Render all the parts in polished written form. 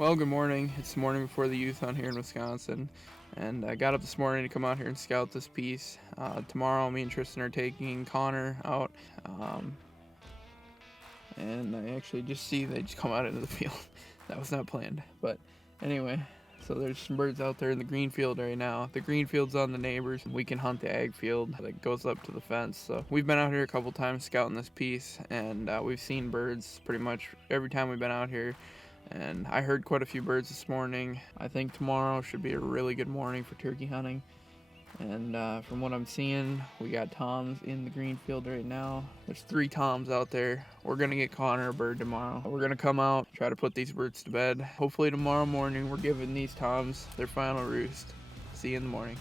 Well, good morning. It's the morning before the youth hunt here in Wisconsin, and I got up this morning to come out here and scout this piece. Tomorrow, me and Tristan are taking Konner out, and I actually just see they just come out into the field. That was not planned, but anyway. So there's some birds out there in the green field right now. The green field's on the neighbors. We can hunt the ag field that goes up to the fence. So we've been out here a couple times scouting this piece, and we've seen birds pretty much every time we've been out here. And I heard quite a few birds this morning. I think tomorrow should be a really good morning for turkey hunting. And from what I'm seeing, we got toms in the green field right now. There's 3 toms out there. We're gonna get Konner a bird tomorrow. We're gonna come out, try to put these birds to bed. Hopefully tomorrow morning we're giving these toms their final roost. See you in the morning.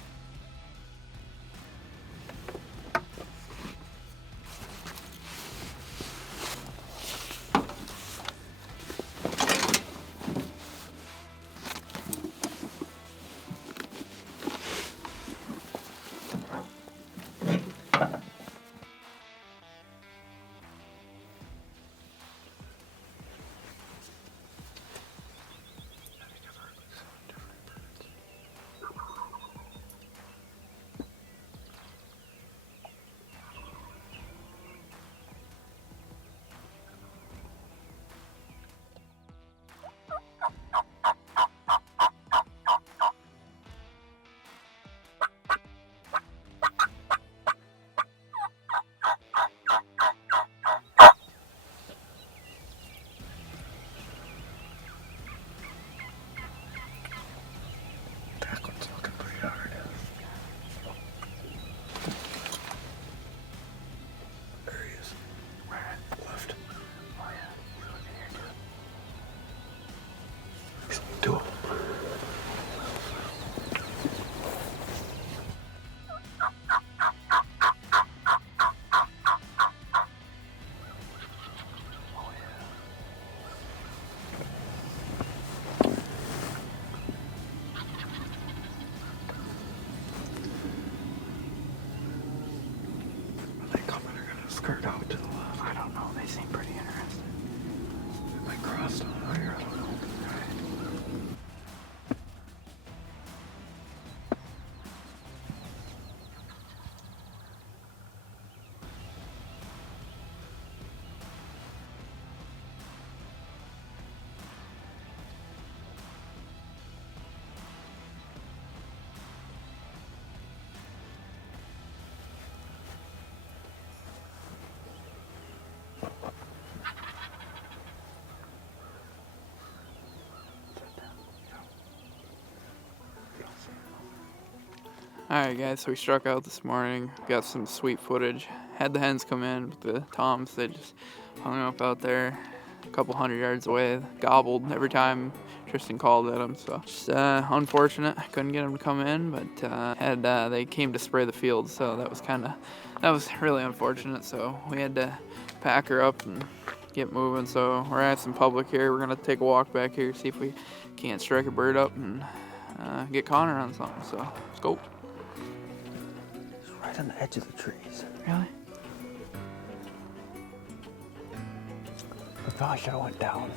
Skirt out to the left. I don't know. They seem pretty interested. They might cross down here. I don't know. Alright guys, so we struck out this morning, got some sweet footage. Had the hens come in, but the toms, they just hung up out there a couple 100 yards away, gobbled every time Tristan called at them, so just unfortunate. I couldn't get them to come in, but they came to spray the field, so that was really unfortunate, so we had to pack her up and get moving. So we're at some public here. We're gonna take a walk back here, see if we can't strike a bird up and get Konner on something, so let's go. Right on the edge of the trees. Really? I probably should have went down.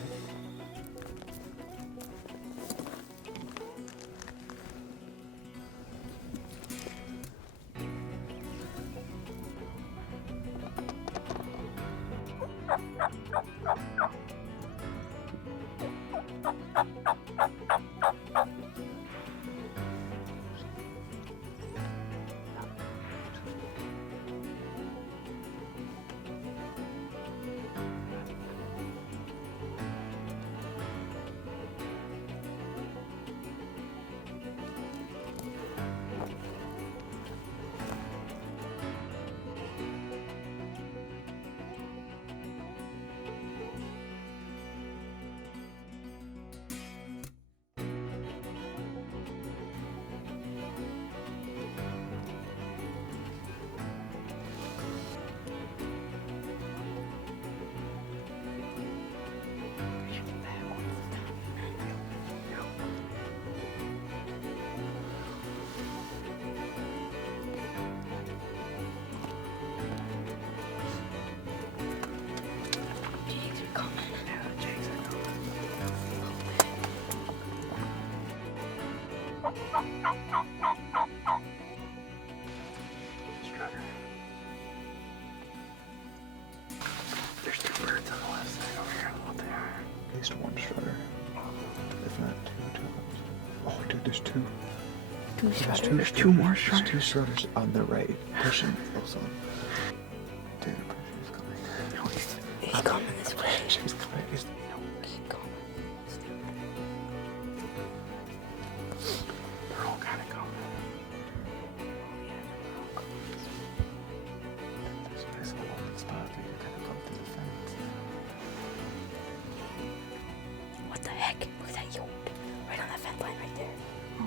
least one strutter. If not two tops. Oh, dude, there's two. There's two more There's two strutters on the right, pushing those on. Dude, she's coming. No, he's coming this way. She's coming. No, keep going. They're all kind of coming. There's a nice little open spot that you kind of come through the fence. What the heck? Look at that yoke. Right on that fence line right there.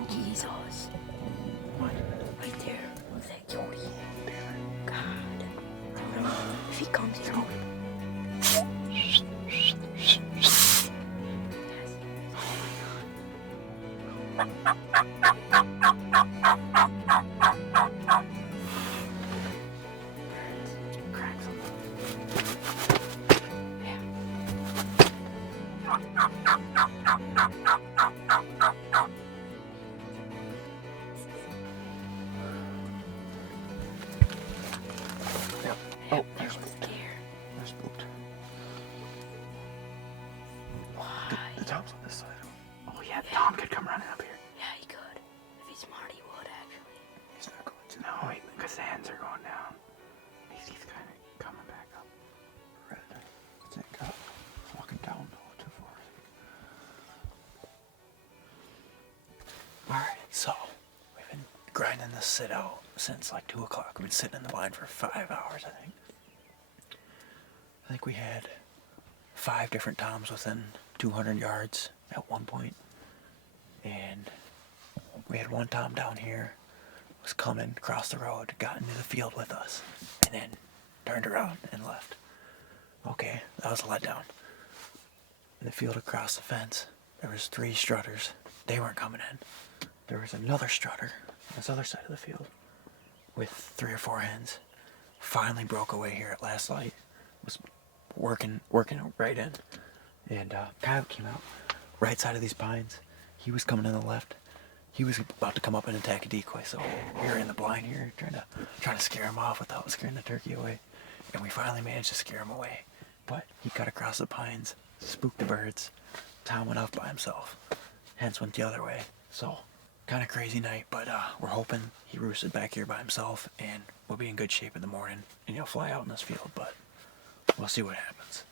Jesus. What? Right there. Look at that yoke. God. If he comes, he's going. Cracks on them. Yeah. Yep. Yeah, Oh, they're there's spooked. scared. There's spooked. Why? The top's on this side. Oh yeah, Yeah. Tom could come running up here. Yeah, he could. If he's smart, he would actually. He's not going to. No, because the hens are going down. He's kind of coming back up. Red. I think walking down a little too far. Alright, so we've been grinding this sit out since like 2 o'clock. We've been sitting in the blind for 5 hours, I think. I think we had 5 different toms within 200 yards at one point. And we had one tom down here, was coming across the road, got into the field with us, and then turned around and left. Okay, that was a letdown. In the field across the fence, there was 3 strutters. They weren't coming in. There was another strutter on this other side of the field with 3 or 4 hens. Finally broke away here at last light. Was working right in, and Kyle came out right side of these pines. He was coming in the left. He was about to come up and attack a decoy, so we were in the blind here trying to scare him off without scaring the turkey away. And we finally managed to scare him away. But he cut across the pines, spooked the birds. Tom went off by himself. Hence went the other way. So kind of crazy night, but we're hoping he roosted back here by himself and we'll be in good shape in the morning and he'll fly out in this field, but we'll see what happens.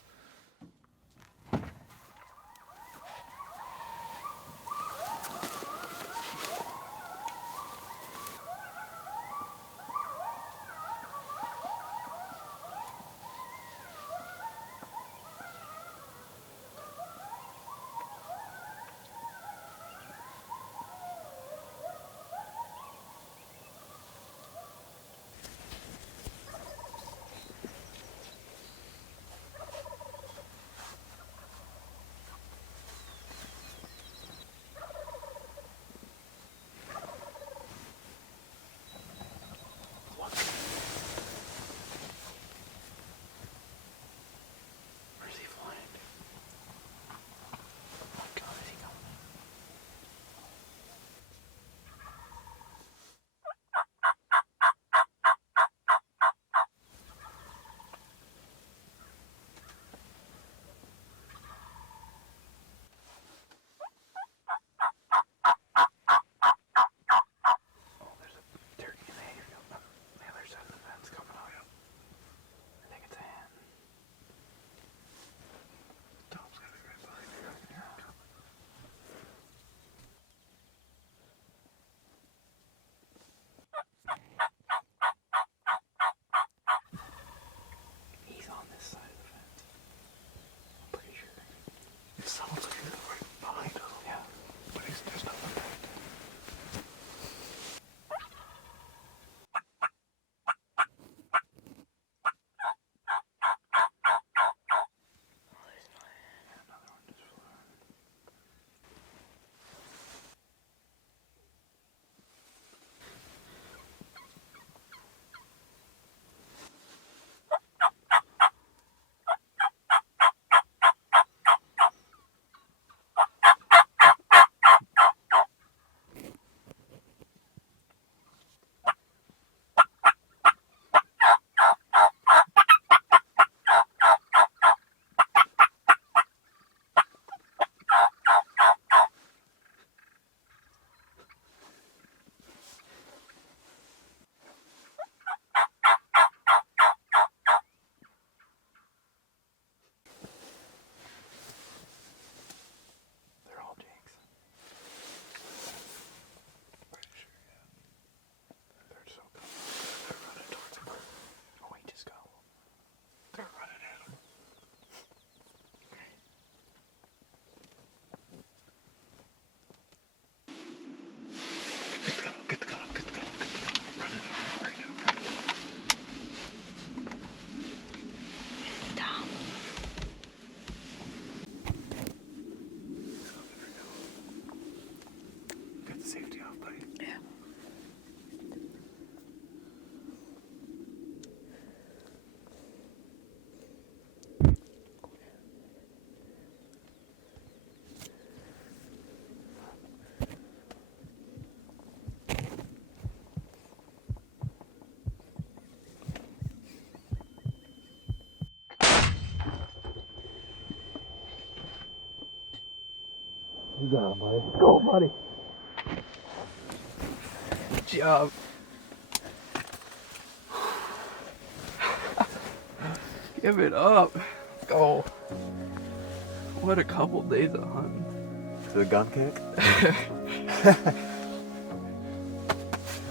You got him, buddy. Go, buddy. Good job. Give it up. Go. What a couple days of hunting. To the gun kick?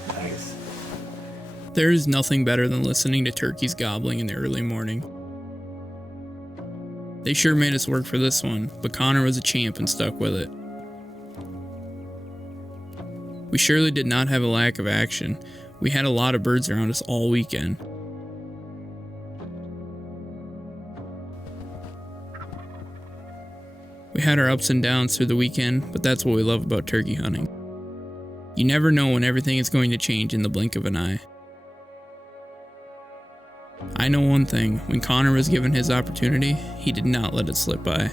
Nice. There is nothing better than listening to turkeys gobbling in the early morning. They sure made us work for this one, but Konner was a champ and stuck with it. We surely did not have a lack of action. We had a lot of birds around us all weekend. We had our ups and downs through the weekend, but that's what we love about turkey hunting. You never know when everything is going to change in the blink of an eye. I know one thing, when Konner was given his opportunity, he did not let it slip by.